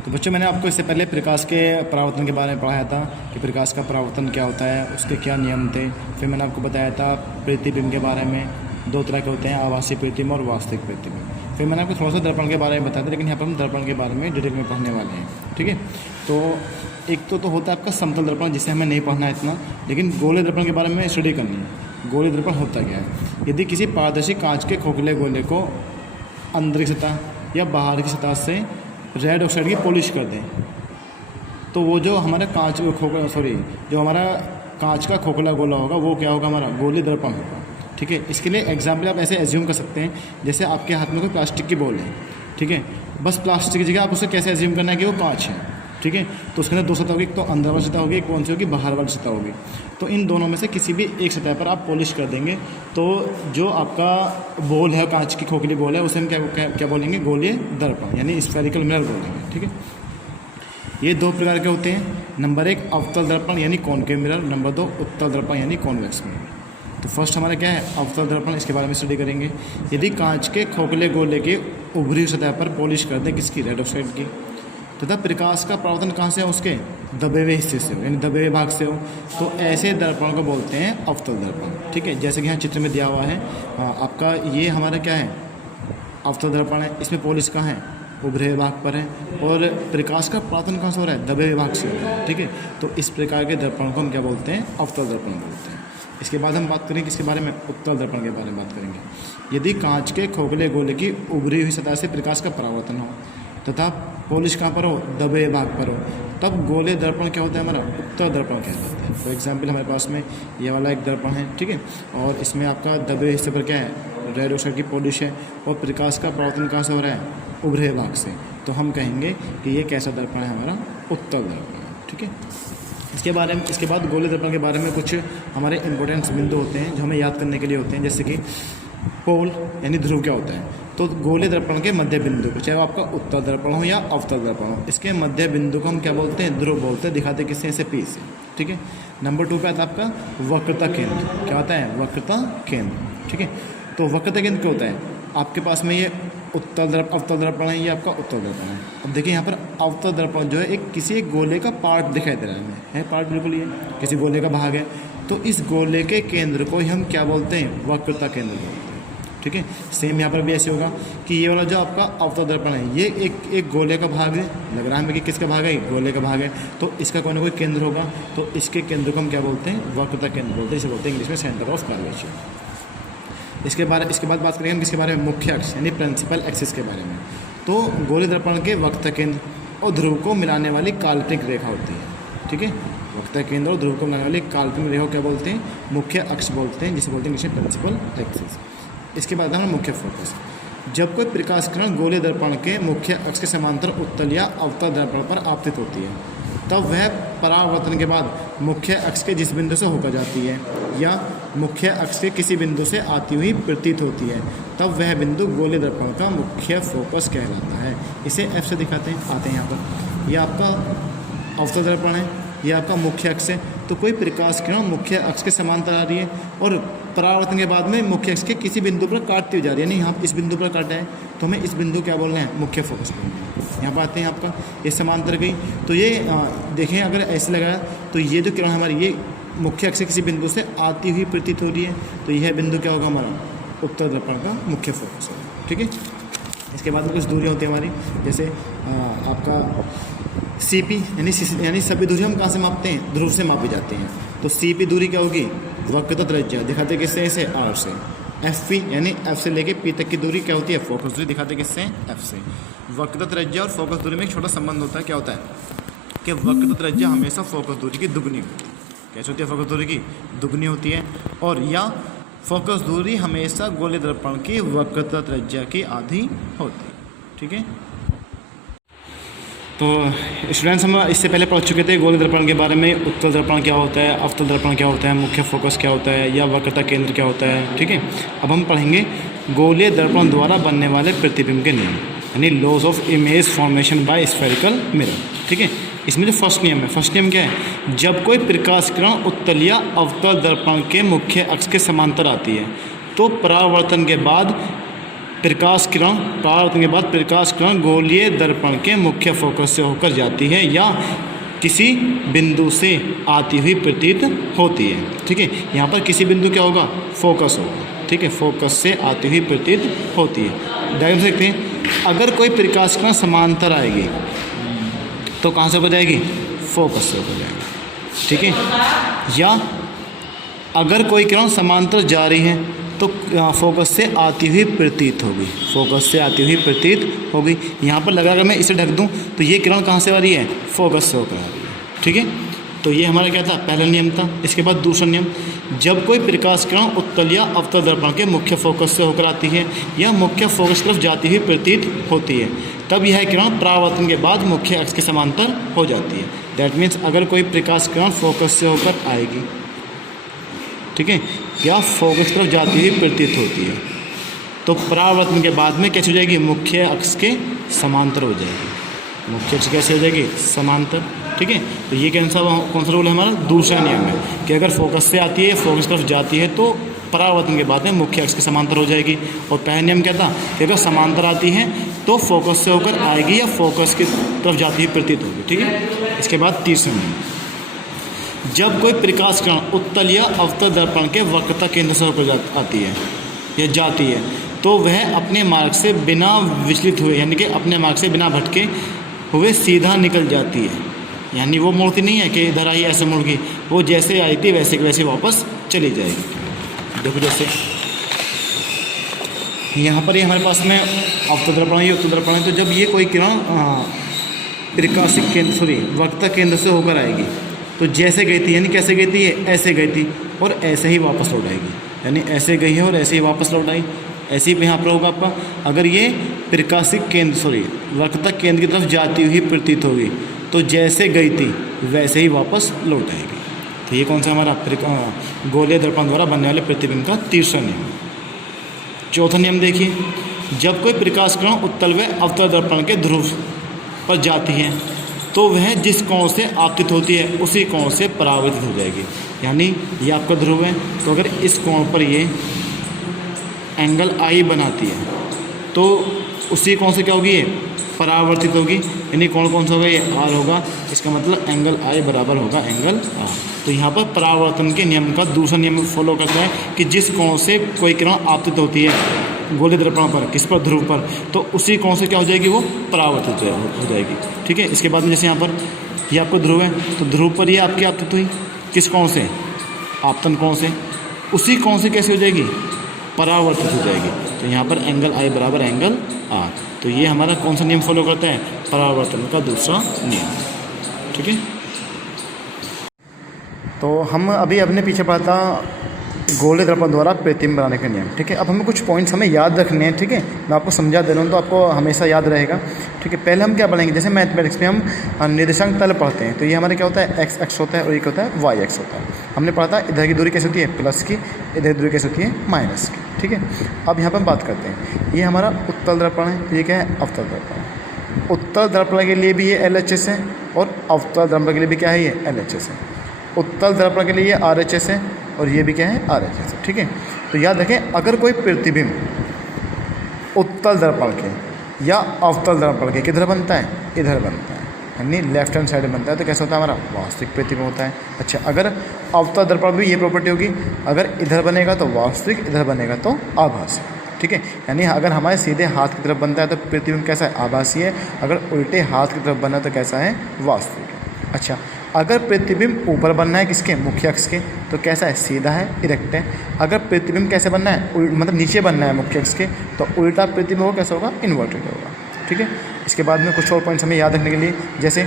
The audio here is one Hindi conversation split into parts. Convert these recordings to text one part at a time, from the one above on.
तो बच्चों, मैंने आपको इससे पहले प्रकाश के परावर्तन के बारे में पढ़ाया था कि प्रकाश का परावर्तन क्या होता है, उसके क्या नियम थे। फिर मैंने आपको बताया था प्रतिबिंब के बारे में, दो तरह के होते हैं, आभासी प्रतिबिंब और वास्तविक प्रतिबिंब। फिर मैंने आपको थोड़ा सा दर्पण के बारे में बताया था, लेकिन यहाँ पर हम दर्पण के बारे में डिटेल में पढ़ने वाले हैं। ठीक है, तो एक तो होता है आपका समतल दर्पण, जिसे हमें नहीं पढ़ना है इतना, लेकिन गोले दर्पण के बारे में स्टडी करनी है। गोले दर्पण होता क्या है? यदि किसी पारदर्शी कांच के खोखले गोले को अंदर की सतह या बाहर की सतह से रेड ऑक्साइड की पॉलिश कर दें, तो वो जो हमारा जो हमारा कांच का खोखला गोला होगा वो क्या होगा? हमारा गोलीय दर्पण होगा। ठीक है, इसके लिए एग्जाम्पल आप ऐसे एज्यूम कर सकते हैं, जैसे आपके हाथ में कोई प्लास्टिक की बॉल है। ठीक है, बस प्लास्टिक की जगह आप उसे कैसे एज्यूम करना है कि वो कांच है। ठीक है, तो उसके अंदर दो सतह होगी, एक तो अंदर वाली सतह होगी, एक कौन सी होगी? बाहर वाली सतह होगी। तो इन दोनों में से किसी भी एक सतह पर आप पॉलिश कर देंगे, तो जो आपका बॉल है, कांच की खोखली बॉल है, उसे हम क्या बोलेंगे? गोलीय दर्पण, यानी स्फेरिकल मिरर बोलेंगे। ठीक है, ये दो प्रकार के होते हैं। नंबर 1 अवतल दर्पण यानी कॉनकेव मिरर, नंबर 2 उत्तल दर्पण यानी कॉन्वेक्स मिरर। तो फर्स्ट हमारा क्या है? अवतल दर्पण, इसके बारे में स्टडी करेंगे। यदि कांच के खोखले गोले के उभरी सतह पर पॉलिश कर दें, किसकी? रेड ऑक्साइड की, तथा प्रकाश का परावर्तन कहाँ से हो? उसके दबे हुए हिस्से से हो, यानी दबे हुए भाग से हो, तो ऐसे दर्पण को बोलते हैं अवतल दर्पण। ठीक है, जैसे कि यहाँ चित्र में दिया हुआ है आपका, ये हमारा क्या है? अवतल दर्पण है। इसमें पॉलिश कहाँ है? उभरे हुए भाग पर है, और प्रकाश का परावर्तन कहाँ से हो रहा है? दबे हुए भाग से हो रहा है। ठीक है, तो इस प्रकार के दर्पण को हम क्या बोलते हैं? अवतल दर्पण बोलते हैं। इसके बाद हम बात करेंगे किसके बारे में? उत्तल दर्पण के बारे में बात करेंगे। यदि कांच के खोखले गोले की उभरी हुई सतह से प्रकाश का परावर्तन हो तथा पॉलिश कहाँ पर हो? दबे भाग पर हो, तब गोले दर्पण क्या होता है? हमारा उत्तल दर्पण कहलाता है। फॉर एग्जाम्पल हमारे पास में ये वाला एक दर्पण है। ठीक है, और इसमें आपका दबे हिस्से पर क्या है? रेड ऑक्साइड की पॉलिश है, और प्रकाश का परावर्तन कहाँ से हो रहा है? उभरे भाग से। तो हम कहेंगे कि ये कैसा दर्पण है? हमारा उत्तल दर्पण। ठीक है, इसके बाद गोले दर्पण के बारे में कुछ हमारे इंपॉर्टेंट बिंदु होते हैं जो हमें याद करने के लिए होते हैं, जैसे कि पोल यानी ध्रुव क्या होता है? तो गोले दर्पण के मध्य बिंदु को, चाहे वो आपका उत्तल दर्पण हो या अवतल दर्पण हो, इसके मध्य बिंदु को हम क्या बोलते हैं? ध्रुव बोलते हैं। दिखाते किससे? ऐसे पी से। ठीक है, नंबर 2 पे आता है आपका वक्रता केंद्र। क्या होता है? वक्रता केंद्र। ठीक है, तो वक्रता केंद्र क्या होता है? आपके पास में ये अवतल दर्पण है, ये आपका उत्तल दर्पण है। अब देखिए यहाँ पर अवतल दर्पण जो है, किसी एक गोले का पार्ट दिखाई दे रहा है हमें, है पार्ट, बिल्कुल ये किसी गोले का भाग है। तो इस गोले के केंद्र को हम क्या बोलते हैं? वक्रता केंद्र बोलते हैं। ठीक है, सेम यहाँ पर भी ऐसे होगा कि ये वाला जो आपका अवतल दर्पण है, ये एक गोले का भाग है, लग रहा है हमें कि किसका भाग है? गोले का भाग है। तो इसका कोई ना कोई केंद्र होगा, तो इसके केंद्र को हम क्या बोलते हैं? वक्रता केंद्र बोलते हैं। इसे बोलते हैं इंग्लिश में सेंटर ऑफ कर्वेचर। इसके बाद बात करेंगे हम किसके बारे में? मुख्य अक्ष यानी प्रिंसिपल एक्सिस के बारे में। तो गोले दर्पण के वक्रता केंद्र और ध्रुव को मिलाने वाली काल्पनिक रेखा होती है। ठीक है, वक्रता केंद्र और ध्रुव को मिलाने वाली काल्पनिक रेखा क्या बोलते हैं? मुख्य अक्ष बोलते हैं, जिसे बोलते हैं इंग्लिश में प्रिंसिपल एक्सिस। इसके बाद हमारा मुख्य फोकस। जब कोई प्रकाश किरण गोले दर्पण के मुख्य अक्ष के समांतर उत्तल या अवतल दर्पण पर आपतित होती है, तब वह परावर्तन के बाद मुख्य अक्ष के जिस बिंदु से होकर जाती है या मुख्य अक्ष के किसी बिंदु से आती हुई प्रतीत होती है, तब वह बिंदु गोले दर्पण का मुख्य फोकस कहलाता है। इसे F से दिखाते हैं, आते हैं यहाँ पर। यह आपका अवतल दर्पण है, यह आपका मुख्य अक्ष है। तो कोई प्रकाश किरण मुख्य अक्ष के समांतर आ रही है और परावर्तन के बाद में मुख्य अक्ष के किसी बिंदु पर काटती हुई जा रही है, यानी यहाँ इस बिंदु पर काटा है, तो हमें इस बिंदु क्या बोलना है? मुख्य फोकस बोलना है। यहाँ पर आते हैं आपका, ये समांतर गई, तो ये देखें अगर ऐसे लगाया तो ये जो किरण हमारी ये मुख्य अक्ष से किसी बिंदु से आती हुई प्रतीत हो रही है, तो यह बिंदु क्या होगा? हमारा उत्तल दर्पण का मुख्य फोकस होगा। ठीक है, इसके बाद में कुछ दूरियाँ होती है हमारी, जैसे आपका CP यानी सभी दूरी हम कहाँ से मापते हैं? ध्रुव से मापी जाती हैं। तो CP दूरी क्या होगी? वक्रता त्रिज्या। दिखाते किससे? ऐसे R से। FP यानी F से लेके P तक की दूरी क्या होती है? फोकस दूरी। दिखाते किससे? F से। वक्रता त्रिज्या और फोकस दूरी में एक छोटा संबंध होता है। क्या होता है कि वक्रता त्रिज्या हमेशा फोकस दूरी की दुगनी होती है। कैसे होती है? फोकस दूरी की दुगनी होती है। और या फोकस दूरी हमेशा गोले दर्पण की वक्रता त्रिज्या की आधी होती है। ठीक है, तो स्टूडेंट्स हम इससे पहले पढ़ चुके थे गोले दर्पण के बारे में। उत्तल दर्पण क्या होता है, अवतल दर्पण क्या होता है, मुख्य फोकस क्या होता है, या वक्रता केंद्र क्या होता है। ठीक है, अब हम पढ़ेंगे गोलीय दर्पण द्वारा बनने वाले प्रतिबिंब के नियम, यानी laws of image formation by spherical mirror. ठीक है, इसमें जो फर्स्ट नियम है, फर्स्ट नियम क्या है? जब कोई प्रकाश किरण उत्तल या अवतल दर्पण के मुख्य अक्ष के समांतर आती है, तो परावर्तन के बाद प्रकाश किरण परावर्तन के बाद प्रकाश किरण गोलीय दर्पण के मुख्य फोकस से होकर जाती है या किसी बिंदु से आती हुई प्रतीत होती है। ठीक है, यहाँ पर किसी बिंदु क्या होगा, फोकस होगा। ठीक है, फोकस से आती हुई प्रतीत होती है। डायग्राम देखते हैं, अगर कोई प्रकाश किरण समांतर आएगी तो कहाँ से हो जाएगी, फोकस से हो जाएगी। ठीक है, या अगर कोई किरण समांतर जा रही है तो फोकस से आती हुई प्रतीत होगी, फोकस से आती हुई प्रतीत होगी। यहाँ पर लगा अगर मैं इसे ढक दूँ तो ये किरण कहाँ से आ रही है, फोकस से होकर आ रही है। ठीक है, तो ये हमारा क्या था, पहला नियम था। इसके बाद दूसरा नियम, जब कोई प्रकाश किरण उत्तल या अवतल दर्पण के मुख्य फोकस से होकर आती है या मुख्य फोकस की तरफ जाती हुई प्रतीत होती है, तब यह किरण परावर्तन के बाद मुख्य अक्ष के समांतर हो जाती है। दैट मीन्स अगर कोई प्रकाश किरण फोकस से होकर आएगी, ठीक है, या फोकस की तरफ जाती हुई प्रतीत होती है, तो परावर्तन के बाद में कैसे हो जाएगी, मुख्य अक्ष के समांतर हो जाएगी। मुख्य अक्ष कैसे हो जाएगी, समांतर। ठीक है, तो ये कौन सा रूल है हमारा, दूसरा नियम है कि अगर फोकस से आती है, फोकस की तरफ जाती है तो परावर्तन के बाद में मुख्य अक्ष के समांतर हो जाएगी। और पहला नियम क्या था कि अगर समांतर आती है तो फोकस से होकर आएगी या फोकस की तरफ जाती हुई प्रतीत होगी। ठीक है, इसके बाद तीसरा नियम, जब कोई प्रकाश किरण उत्तल या अवतल दर्पण के वक्रता केंद्र से होकर आती है या जाती है तो वह अपने मार्ग से बिना विचलित हुए, यानी कि अपने मार्ग से बिना भटके हुए सीधा निकल जाती है। यानी वो मुड़ती नहीं है कि इधर आई ऐसे मुड़ गई, वो जैसे आई थी वैसे वैसे वापस चली जाएगी। देखो जैसे यहाँ पर ये हमारे पास में अवतल दर्पण है, ये उत्तल दर्पण है, तो जब ये कोई किरण प्रकाशिक केंद्र वक्रता केंद्र से होकर आएगी तो जैसे गई थी, यानी कैसे गई थी, ये ऐसे गई थी और ऐसे ही वापस लौट आएगी। यानी ऐसे गई है और ऐसे ही वापस लौट आई। ऐसे ही यहाँ पर होगा आपका, अगर ये प्रकाशिक केंद्र वक्रता केंद्र की तरफ जाती हुई प्रतीत होगी तो जैसे गई थी वैसे ही वापस लौट आएगी। तो ये कौन सा हमारा गोलीय दर्पण द्वारा बनने वाले प्रतिबिंब का तीसरा नियम। चौथा नियम देखिए, जब कोई प्रकाश किरण उत्तल व अवतल दर्पण के ध्रुव पर जाती है तो वह जिस कोण से आपतित होती है उसी कोण से परावर्तित हो जाएगी। यानी ये आपका ध्रुव है, तो अगर इस कोण पर ये एंगल आई बनाती है तो उसी कोण से क्या होगी, ये परावर्तित होगी। यानी कोण कौन सा होगा, ये आर होगा। इसका मतलब एंगल आई बराबर होगा एंगल आर। तो यहाँ पर परावर्तन के नियम का दूसरा नियम फॉलो करता है कि जिस कोण से कोई किरण आपतित होती है गोलीय दर्पण पर, किस पर, ध्रुव पर, तो उसी कोण से क्या हो जाएगी, वो परावर्तित हो जाएगी। ठीक है, इसके बाद में जैसे यहाँ पर ये आपको ध्रुव है तो ध्रुव पर ये आपकी आपतित हुई किस कोण से, आपतन कोण से, उसी कोण से कैसे हो जाएगी, परावर्तित हो जाएगी। तो यहाँ पर एंगल आई बराबर एंगल आर। तो ये हमारा कौन सा नियम फॉलो करता है, परावर्तन का दूसरा नियम। ठीक है, तो हम अभी अपने पीछे पढ़ा था गोलीय दर्पण द्वारा प्रतिबिंब बनाने का नियम। ठीक है, अब हमें कुछ पॉइंट्स हमें याद रखने हैं। ठीक है, मैं आपको समझा दे रहा हूँ तो आपको हमेशा याद रहेगा। ठीक है, पहले हम क्या पढ़ेंगे, जैसे मैथमेटिक्स में हम निर्देशांक तल पढ़ते हैं तो ये हमारे क्या होता है, एक्स एक्स होता है और ये क्या होता है, वाई एक्स होता है। हमने पढ़ा था इधर की दूरी कैसे होती है, प्लस की, इधर की दूरी कैसे होती है, माइनस की। ठीक है, अब यहाँ पर हम बात करते हैं, ये हमारा उत्तल दर्पण है, ये क्या है, अवतल दर्पण है। उत्तल दर्पण के लिए भी ये LHS है और अवतल दर्पण के लिए भी क्या है, ये LHS है। उत्तल दर्पण के लिए ये RHS है और ये भी क्या है, RHS है। ठीक है, तो याद रखें, अगर कोई प्रतिबिंब उत्तल दर्पण के या अवतल दर्पण के किधर बनता है, इधर बनता है, यानी लेफ्ट हैंड साइड में बनता है, तो कैसा होता है, हमारा वास्तविक प्रतिबिंब होता है। अच्छा, अगर अवतल दर्पण भी ये प्रॉपर्टी होगी, अगर इधर बनेगा तो वास्तविक, इधर बनेगा तो आभासी। ठीक है, यानी अगर हमारे सीधे हाथ की तरफ बनता है तो प्रतिबिंब कैसा है, आभासी है। अगर उल्टे हाथ की तरफ बना तो कैसा है, वास्तविक। अच्छा, अगर प्रतिबिंब ऊपर बनना है किसके, मुख्य अक्ष के, तो कैसा है, सीधा है, इरेक्ट है। अगर प्रतिबिंब कैसे बनना है, मतलब नीचे बनना है मुख्य अक्ष के, तो उल्टा प्रतिबिंब होगा, कैसा होगा, इन्वर्टेड होगा। ठीक है, इसके बाद में कुछ और पॉइंट्स हमें याद रखने के लिए, जैसे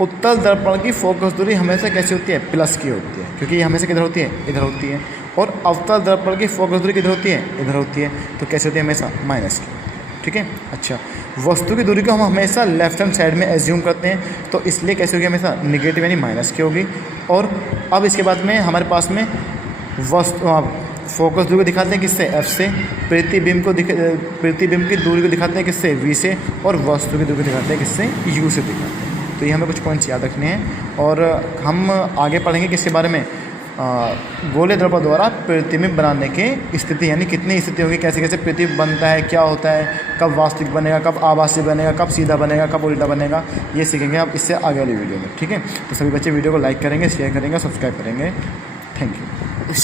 उत्तल दर्पण की फोकस दूरी हमेशा कैसी होती है, प्लस की होती है, क्योंकि ये हमेशा किधर होती है, इधर होती है। और अवतल दर्पण की फोकस दूरी किधर होती है, इधर होती है, तो कैसे होती है, हमेशा माइनस की। ठीक है, अच्छा, वस्तु की दूरी को हम हमेशा लेफ्ट हैंड साइड में एज्यूम करते हैं, तो इसलिए कैसे होगी, हमेशा निगेटिव यानी माइनस की होगी। और अब इसके बाद में हमारे पास में फोकस दूरी को दिखाते हैं किससे, F से। प्रतिबिंब की दूरी को दिखाते हैं किससे, V से। और वस्तु की दूरी को दिखाते हैं किससे, U से दिखाते हैं। तो ये हमें कुछ पॉइंट्स याद रखने हैं और हम आगे पढ़ेंगे किसके बारे में, गोले द्रव्य द्वारा प्रतिबिंब बनाने की स्थिति, यानी कितनी स्थिति होगी, कैसे कैसे प्रतिबिंब बनता है, क्या होता है, कब वास्तविक बनेगा, कब आभासी बनेगा, कब सीधा बनेगा, कब उल्टा बनेगा, ये सीखेंगे आप इससे आगे वाली वीडियो में। ठीक है, तो सभी बच्चे वीडियो को लाइक करेंगे, शेयर करेंगे, सब्सक्राइब करेंगे। Thank you.